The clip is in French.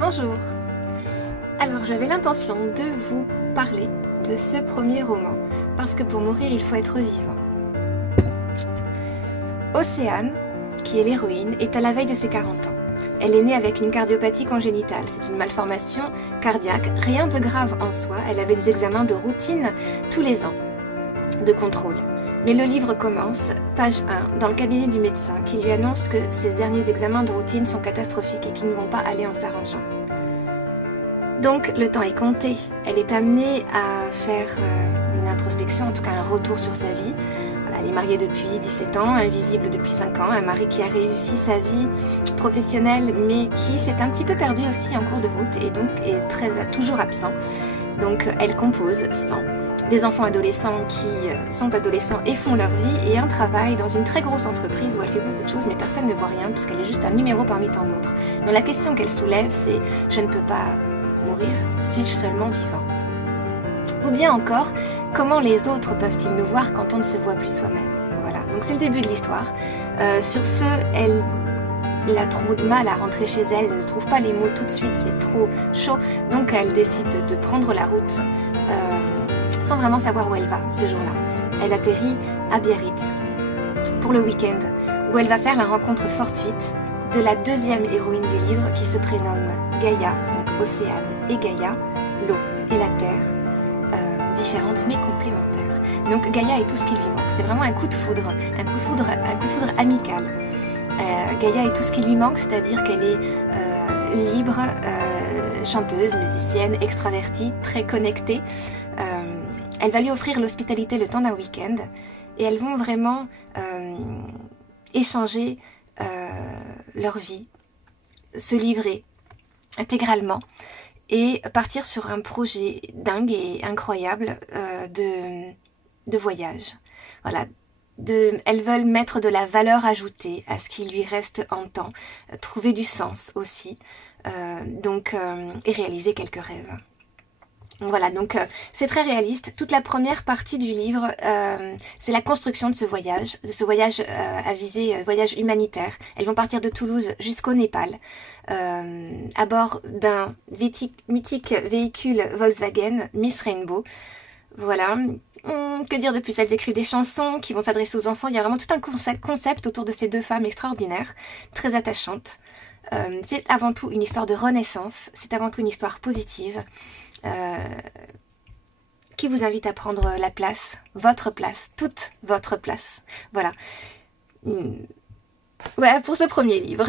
Bonjour. Alors j'avais l'intention de vous parler de ce premier roman parce que pour mourir il faut être vivant. Océane, qui est l'héroïne, est à la veille de ses 40 ans. Elle est née avec une cardiopathie congénitale, c'est une malformation cardiaque, rien de grave en soi, elle avait des examens de routine tous les ans, de contrôle. Mais le livre commence, page 1, dans le cabinet du médecin qui lui annonce que ses derniers examens de routine sont catastrophiques et qu'ils ne vont pas aller en s'arrangeant. Donc le temps est compté, elle est amenée à faire une introspection, en tout cas un retour sur sa vie. Voilà, elle est mariée depuis 17 ans, invisible depuis 5 ans, un mari qui a réussi sa vie professionnelle mais qui s'est un petit peu perdu aussi en cours de route et donc est toujours absent. Donc elle compose sans. Des enfants adolescents qui sont adolescents et font leur vie et un travail dans une très grosse entreprise où elle fait beaucoup de choses mais personne ne voit rien puisqu'elle est juste un numéro parmi tant d'autres. Donc la question qu'elle soulève c'est « je ne peux pas mourir, suis-je seulement vivante ?» Ou bien encore « comment les autres peuvent-ils nous voir quand on ne se voit plus soi-même ?» Voilà, donc c'est le début de l'histoire. Sur ce, elle a trop de mal à rentrer chez elle, elle ne trouve pas les mots tout de suite, c'est trop chaud, donc elle décide de prendre la route sans vraiment savoir où elle va ce jour-là. Elle atterrit à Biarritz pour le week-end où elle va faire la rencontre fortuite de la deuxième héroïne du livre qui se prénomme Gaïa, donc Océane et Gaïa, l'eau et la terre, différentes mais complémentaires. Donc Gaïa est tout ce qui lui manque, c'est vraiment un coup de foudre amical. Gaïa est tout ce qui lui manque, c'est-à-dire qu'elle est libre, chanteuse, musicienne, extravertie, très connectée. Elle va lui offrir l'hospitalité le temps d'un week-end et elles vont vraiment échanger leur vie, se livrer intégralement et partir sur un projet dingue et incroyable de voyage. Voilà. Elles veulent mettre de la valeur ajoutée à ce qui lui reste en temps, trouver du sens aussi, et réaliser quelques rêves. Voilà, donc c'est très réaliste. Toute la première partie du livre, c'est la construction de ce voyage à visée voyage humanitaire. Elles vont partir de Toulouse jusqu'au Népal, à bord d'un mythique véhicule Volkswagen, Miss Rainbow. Voilà. Que dire de plus? Elles écrivent des chansons qui vont s'adresser aux enfants. Il y a vraiment tout un concept autour de ces deux femmes extraordinaires, très attachantes. C'est avant tout une histoire de renaissance, c'est avant tout une histoire positive. Qui vous invite à prendre la place, votre place, toute votre place. Voilà. Ouais, pour ce premier livre.